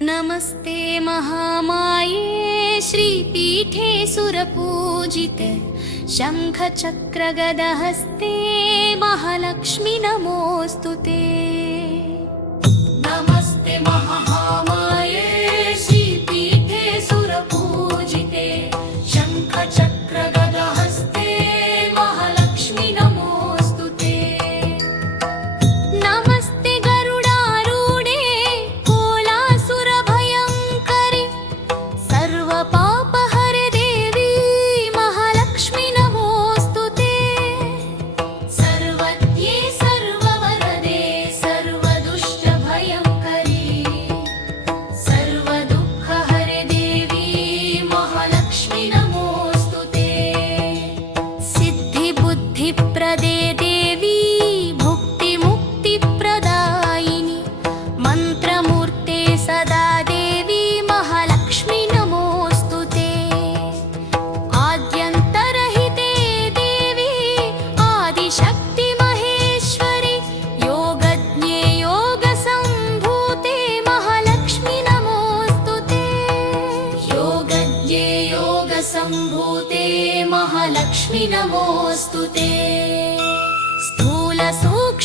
नमस्ते महामाये श्रीपीठे सुरपूजिते शङ्खचक्रगदहस्ते महालक्ष्मी नमोऽस्तुते। नमस्ते महामाये श्रीपीठे सुरपूजिते शङ्खचक्रगदहस्ते महालक्ष्मी नमोऽस्तुते। नमस्ते गरुडारूढे कोलासुरभयङ्करि सर्वपापहरे देवी महालक्ष्मी नमोऽस्तुते। सर्वज्ञे सर्ववरदे सर्वदुष्टभयङ्करि सर्वदुःखहरे देवी महालक्ष्मी नमोऽस्तुते। सिद्धिबुद्धिप्रदे देवी भुक्तिमुक्तिप्रदायिनि मन्त्रमूर्ते सदा देवी महालक्ष्मी नमोऽस्तुते। आद्यन्तरहिते देवी आदिशक्ति महेश्वरि योगज्ञे योगसम्भूते महालक्ष्मी नमोऽस्तुते। योगज्ञे योगसम्भूते महालक्ष्मी नमोऽस्तुते। स्थूलसूक्ष्म